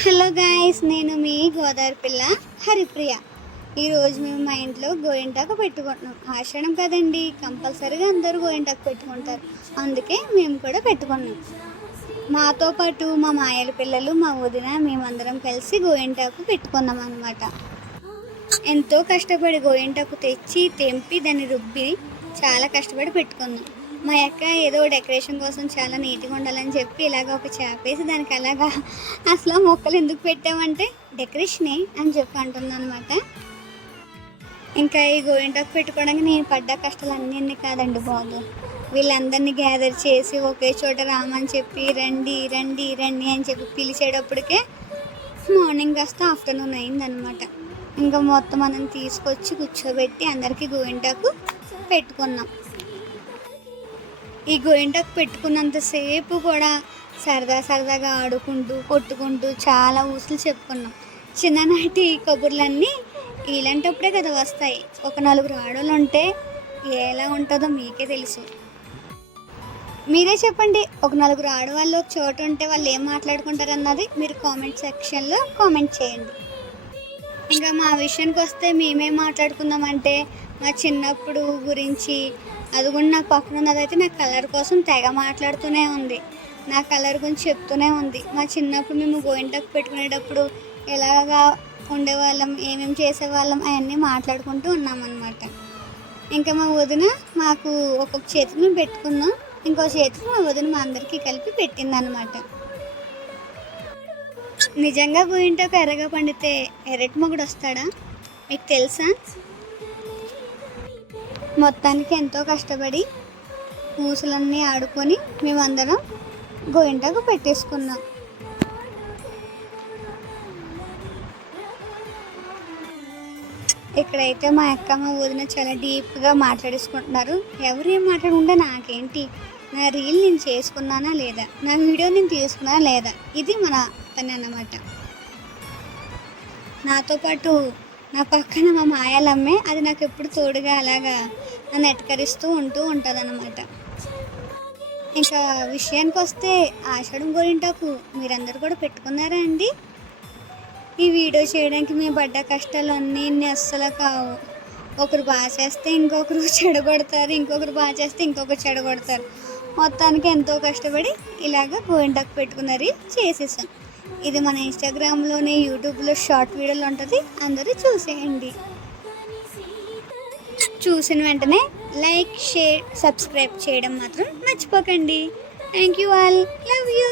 Hello guys, నేను మీ గోదావరి పిల్ల హరిప్రియ. ఈరోజు మేము మా ఇంట్లో గోరింటాకు పెట్టుకుంటున్నాం. ఆషాఢం కదండి, కంపల్సరీగా అందరూ గోరింటాకు పెట్టుకుంటారు. అందుకే మేము కూడా పెట్టుకున్నాం. మాతో పాటు మా మాయల పిల్లలు, మా వదిన, మేమందరం కలిసి గోరింటాకు పెట్టుకున్నాం అన్నమాట. ఎంతో కష్టపడి గోరింటాకు తెచ్చి తెంపి దాన్ని రుబ్బి చాలా కష్టపడి పెట్టుకున్నాం. మా అక్క ఏదో డెకరేషన్ కోసం చాలా నీట్గా ఉండాలని చెప్పి ఇలాగ ఒక చేపేసి దానికి అలాగా అసలు మొక్కలు ఎందుకు పెట్టామంటే డెకరేషనే అని చెప్పి అంటుంది అనమాట. ఇంకా ఈ గోరింటాకు పెట్టుకోవడానికి నేను పడ్డ కష్టాలు అన్నీ కాదండి బాబు. వీళ్ళందరినీ గ్యాదర్ చేసి ఒకే చోట రామని చెప్పి రండి రండి రండి అని చెప్పి పిలిచేటప్పటికే మార్నింగ్ కాస్త ఆఫ్టర్నూన్ అయిందనమాట. ఇంకా మొత్తం మనం తీసుకొచ్చి కూర్చోబెట్టి అందరికీ గోరింటాకు పెట్టుకున్నాం. ఈ గోరింటాకు పెట్టుకున్నంతసేపు కూడా సరదాగా ఆడుకుంటూ కొట్టుకుంటూ చాలా ఊసులు చెప్పుకున్నాం. చిన్ననాటి కబుర్లన్నీ ఇలాంటప్పుడే కదా వస్తాయి. ఒక నలుగురు ఆడవాళ్ళు ఉంటే ఎలా ఉంటుందో మీకే తెలుసు. మీరే చెప్పండి, ఒక నలుగురు ఆడవాళ్ళు ఒక చోట ఉంటే వాళ్ళు ఏం మాట్లాడుకుంటారు అన్నది మీరు కామెంట్ సెక్షన్లో కామెంట్ చేయండి. ఇంకా మా విషయానికి వస్తే మేమేం మాట్లాడుకుందామంటే మా చిన్నప్పుడు గురించి. అది కూడా నాకు పక్కన ఉన్నదైతే నా కలర్ కోసం తెగ మాట్లాడుతూనే ఉంది, నా కలర్ గురించి చెప్తూనే ఉంది. మా చిన్నప్పుడు మేము గోరింటాకు పెట్టుకునేటప్పుడు ఎలాగా ఉండేవాళ్ళం, ఏమేమి చేసేవాళ్ళం అవన్నీ మాట్లాడుకుంటూ ఉన్నామన్నమాట. ఇంకా మా వదిన మాకు ఒక్కొక్క చేతికి మేము పెట్టుకున్నాం, ఇంకో చేతికి మా వదిన మా అందరికీ కలిపి పెట్టిందనమాట. నిజంగా గోరింటాకు ఎర్రగా పండితే ఎర్రటి మొగుడు వస్తాడా మీకు తెలుసా? మొత్తానికి ఎంతో కష్టపడి పూసలన్నీ ఆడుకొని మేమందరం గోరింటాకు పెట్టేసుకున్నాం. ఇక్కడైతే మా అక్క మా వదిన చాలా డీప్గా మాట్లాడేసుకుంటున్నారు. ఎవరు ఏం మాట్లాడుకుంటే నాకేంటి, నా రీల్ నేను చేసుకున్నానా లేదా, నా వీడియో నేను తీసుకున్నానా లేదా, ఇది మన పని అన్నమాట. నాతో పాటు నా పక్కన మా మాయాలమ్మే, అది నాకు ఎప్పుడు తోడుగా అలాగా నన్ను ఎటకరిస్తూ ఉంటుంది అన్నమాట. ఇంకా విషయానికి వస్తే ఆషాఢం గోరింటాకు మీరందరూ కూడా పెట్టుకున్నారా అండి? ఈ వీడియో చేయడానికి మేము పడ్డ కష్టాలు అన్నీ అస్సలు కావు. ఒకరు బాగా చేస్తే ఇంకొకరు చెడగొడతారు, ఇంకొకరు బాగా చేస్తే ఇంకొకరు చెడగొడతారు. మొత్తానికి ఎంతో కష్టపడి ఇలాగ గోరింటాకు పెట్టుకున్నది చేసేసాం. ఇది మన ఇన్స్టాగ్రామ్లోనే యూట్యూబ్లో షార్ట్ వీడియోలు ఉంటుంది, అందరూ చూసేయండి. చూసిన వెంటనే లైక్, షేర్, సబ్స్క్రైబ్ చేయడం మాత్రం మర్చిపోకండి. Thank you all, love you.